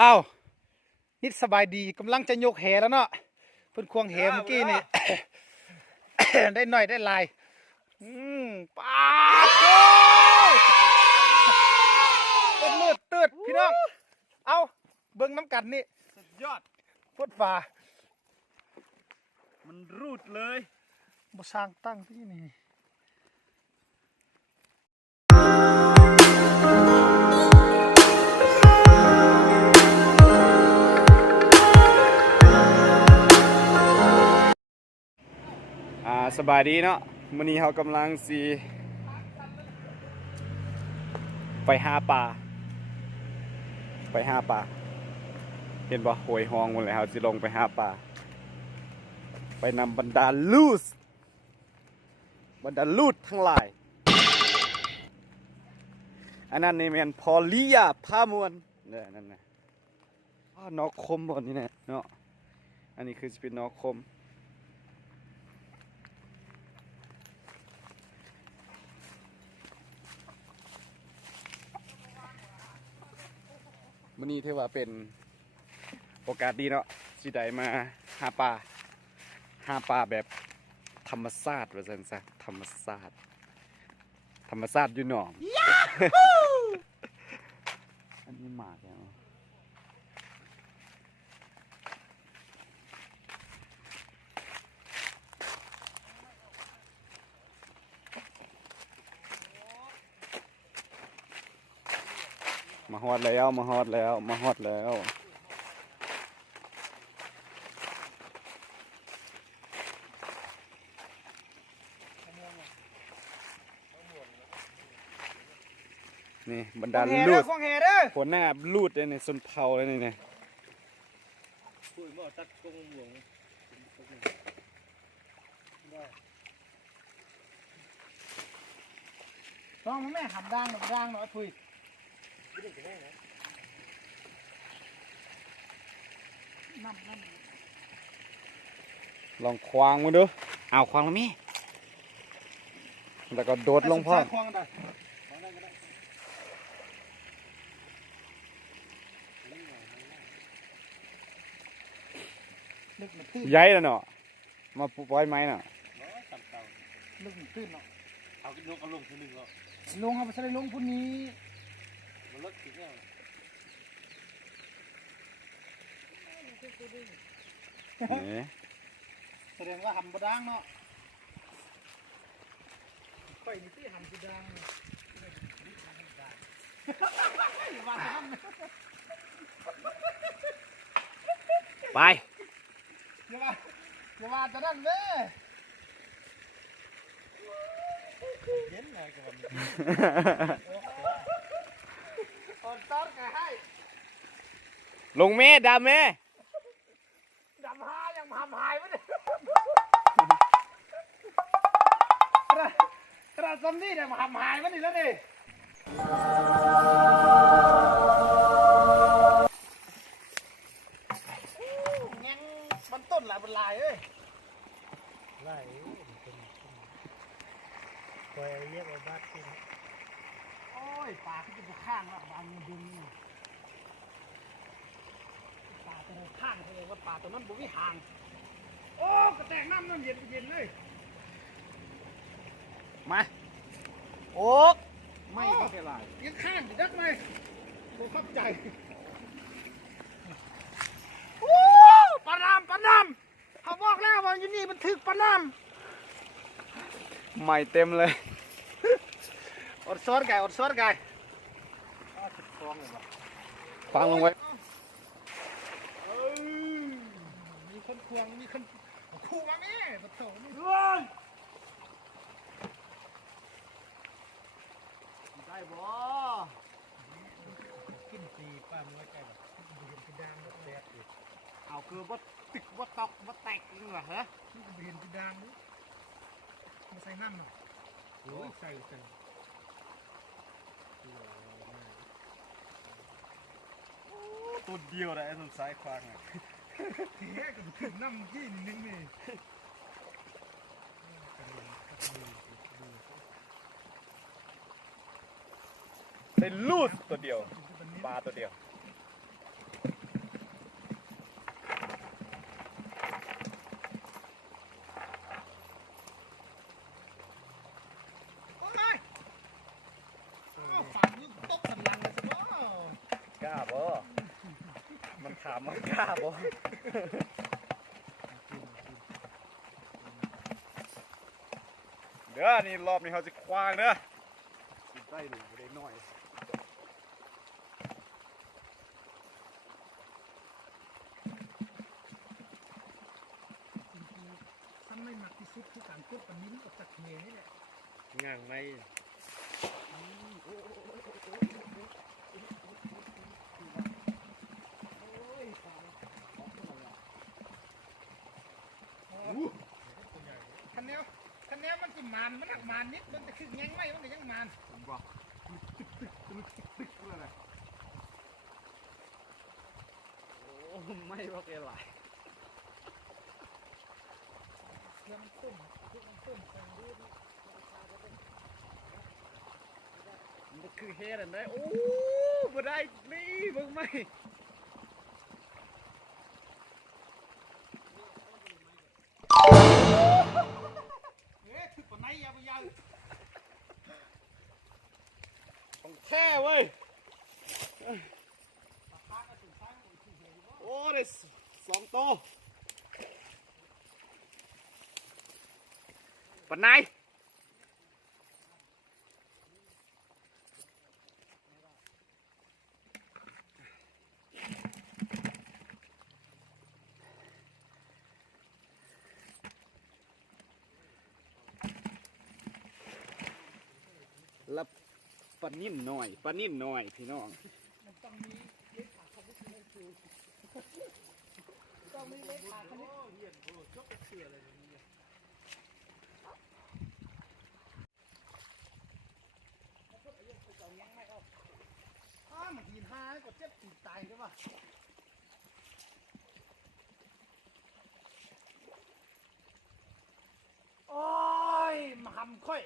อ้าวนิดสบายดีกำลังจะยกแหแล้วเนาะเพิ่นควงแหเมื่อกี้นี่ ได้หน่อยได้ลายปาโก้ต้นมืดตืดพี่น้องเอาเบิ่งน้ำกันนี่สุดยอดพุดฝ่ามันรูดเลยบ่สร้างตั้งที่นี่สบายดีเนาะมื้อนี้เรากำลังสิไปหาปลาเห็นบ่หวยหองหมดเลยเราสิลงไปหาปลาไปนำบรรดาลูดทั้งหลายอันนั้นนี่แม่นพอลิยาพามวนเนี่ยนั่นน่ะนอกคมบ่นี่แน่เนาะอันนี้คือสิเป็นนอกคมมื้อนี้ถือว่าเป็นโอกาสดีเนาะสิได้มาหาปลาแบบธรรมชาติว่าซั่นซะธรรมชาติอยู่หนองอันนี้หมากแล้วมาฮอดแล้ว นี่บรรดาลูดหัวหน้าลูดเลยเนี่ยส่วนเผาเลยเนี่ยต้องแม่หำด่างหน่อยพุยลองควางมาดูเอาควางแล้วมี่แล้วก็โดดลงพ่อใหญ่แล้วเนาะมาปล่อยไม้เนาะลึกมันตื้นเนาะเอาลงทีนึงก็ลงเอาไปใส่ลงพุ่นนี้มันลดถึงแล้วนี่แสดงว่าหำบด่างเนาะไปนี่ที่หำบด่างไปอย่าว่าจะนั่นเลยเย็นเลยก่อนอดต้อนกันให้ลงแม่ดำแม่ดำหายังหำหายไม่ได้กระสมนี่เนี่ยหำหายไม่ได้แล้วนี่งั้นมันต้นหลายเป็นลายเอ้ยไล่คอยเรียกว่าบ้านกินโอ้ยปลาที่จะข้างละบางดึงปลาตัวข้างเลยว่าปลาตัวนั้นบุวิห่างโอ้กระแตกน้ำนั่นเย็นเลยมาโอ๊กไม่เป็นไรยังข้างอยู่ดักไหมโอ้เข้าใจปลาน้ำเขาบอกแล้วว่าอยู่นี่มันถึกปลาน้ำใหม่เต็มเลยอดซ้อนไก่ฟังลงไว้มีคนควงมีคนคู่มาแม่ปะโถนี่ได้บ่กินตีป้ามือไก่แบบเห็นกระด้างแบบแดดอีกเอาคือว่าติดว่าตอกว่าแตกนี่เหรอฮะนี่ก็เห็นกระด้างนี่มาใส่น้ำหน่อยโอ้ยใส่ตัวเดียวเลยไอ้ต้นสายควางอ่ะเฮ้ยก็ถึงน้ำที่นึงนี่ได้ลูดตัวเดียวปลาตัวเดียว ล้าบ่มันถามมันกล้าบ่เด้อนี่รอบนี้เขาจะควางเด้อสิได้หนึ่งบ่ได้น้อยทำไม่หนักที่สุดคือการกดปนิ้นออกจากเหนี่แหละ ง่างใน คันแนวมันสิมันหนักมันนิดมันจะคือแง่งไม่มันจะยังมัน ผมบอกตึกเลยโอ้ไม่ว่าแกหลาย เดี๋ยวมันต้มทุกมันต้มใส่ดูนี่ มันก็คือเฮ็ดอันได้โอ้บ่ได้นี่มึงไม่ถึกปานไหนยาว ต้องแท้เว้ย ทางก็ถึงทางก็ถึงเหว โอ้ได้สองโตปานไหนแล้วปลานิ่มหน่อยพี่น้อง มันต้องมีเล็กขาเขาไม่คือคือต้องมีเล็กขาเขาไม่เรียนโอ้ชกเสืออะไรแบบนี้มันหินหายก็เจ็บตีตายใช่ป่ะโอ้ยมาทำค่อย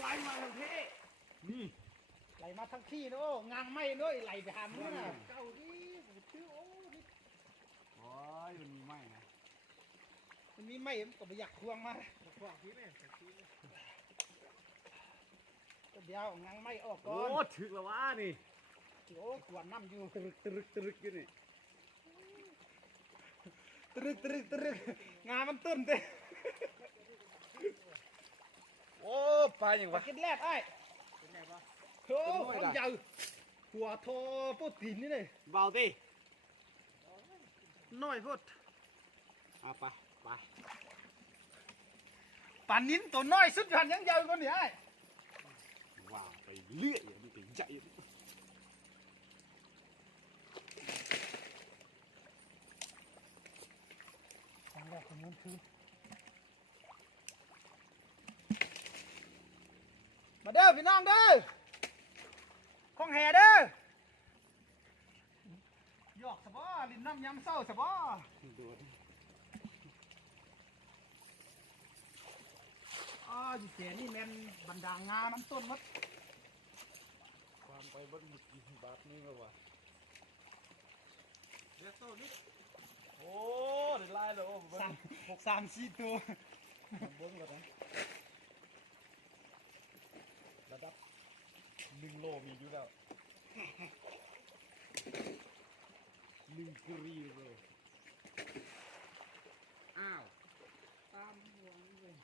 ไหลมาทั้งที่นี่ไหลมาทั้งที่เนอะงางไม่เนอะไหลไปหามือน่ะเก่าดิชื่อโอ้ดิ โอ้ยมันมีไหมนะ มันมีไม่ก็ไม่อยากควงมาควงพี่เนี่ยเดี๋ยวงางไม่ออกก่ โอ้ อน ถึกแล้ววะนี่ โอ้กวนน้ำอยู่ ตรึกอยู่นี่ ตรึกงามันต้นเต้ โอ้ปลาอย่างวะ กินแรกไอ้โอ้ความยาวหัวทอโปรตีนนี่เลย เบาดิ น้อยพด เอาไป ป่านนิ้นตัวน้อยสุดหันยังยาวกว่านี้ไอ้ ว้าวไปเรื่อยมันไปใหญ่ ครั้งแรกของมันคือมาเด้อพี่น้องเด้อของแห่เด้อหยอกสบอลินน้ำยำเศร้าสบอ ดูดิ อยู่เสียนี่แมนบรรดางามันต้นมัด ความไปบนหมึกบาทนี่แล้ววะ เดี๋ยวโซ่นิด โอ้ได้ลายแล้วโอ้เบิ้ง 3-4ตัว เบิ้งแล้วนะระดับ1 โลมีอยู่แล้ว1 กรีเลยอ้าว ตามห่วงเลย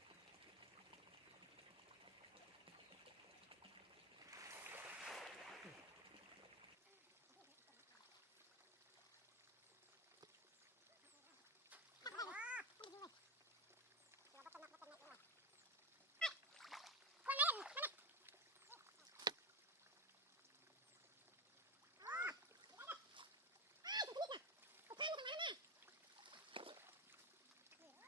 เ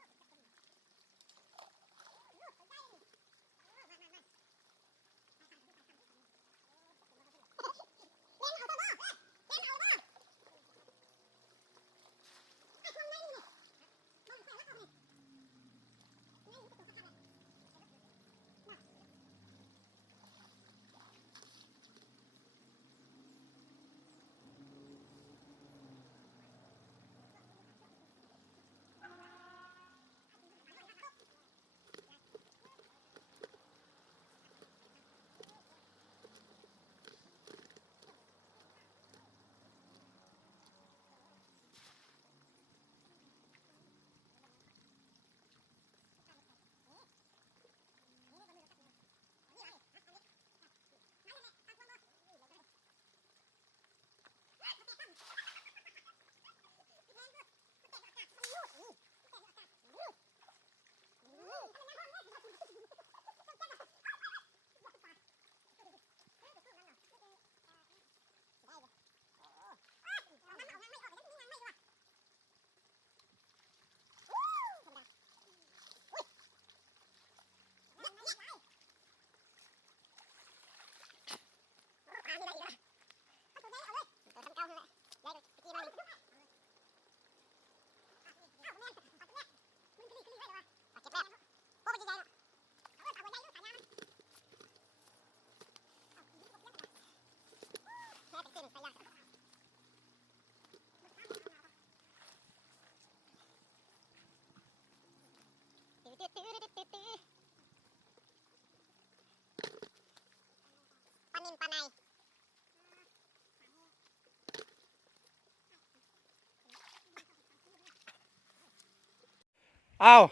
อ้าว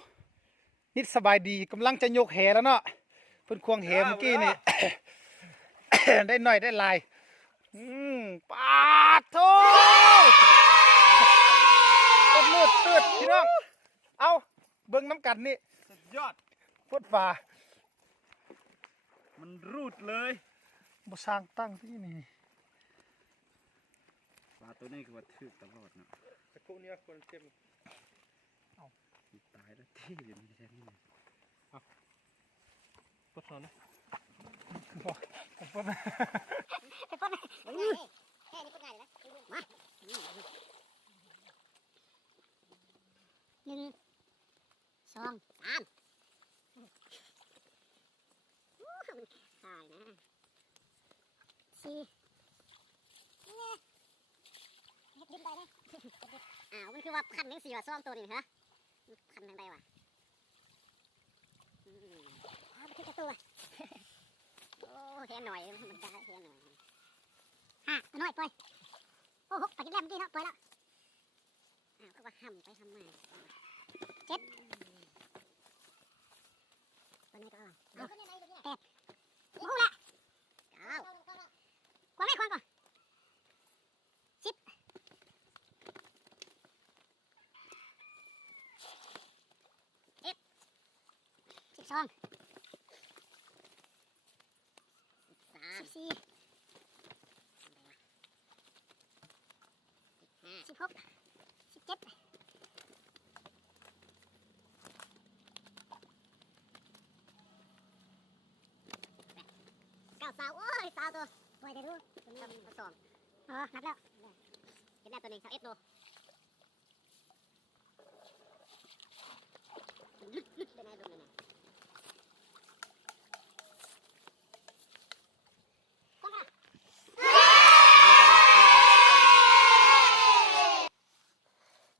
นิดสบายดีกำลังจะยกแหแล้วเนาะเพิ่นควงแหเมื่อกี้นี่ ได้หน่อยได้ลายปาดโถต้นมืดตืดพี่น้องเอาเบิ่งน้ำกันนี่ สุดยอด พุดฝ่า มันรูดเลย บ่สร้างตั้งที่นี่ ปลาตัวนี้คือว่าทึกตลอดเนาะ ตะกุเนี่ยคนเต็ม ตายแล้วที่อยู่ในแค่นี้ ปวดหัวนะ บ่ผมบ่ แค่นี้ก็ง่ายเลยนะมา1 2 3ถ่ายนะ4ดึงไปเลยมันคือว่าพันยัง4ว่าซ่อมตัวนี่ฮะพันทางใดวะมันคือกระตัวโอ้เฮียหน่อยมันได้เฮียหน่อยหน่อยปล่อยโอ้โหไปกินแล้วเมื่อกี้เนาะปล่อยแล้วก็ว่าห้ำไปทำมา7ตัวนี้ก็8โอ้โหละ9กวางไม่กวางก่อน10 12 13 14 16 17 9 สาวโอ้ยสาวตัวปล่อยได้ดูผสมนับแล้วเห็นได้ตัวนี้สาวเอฟโล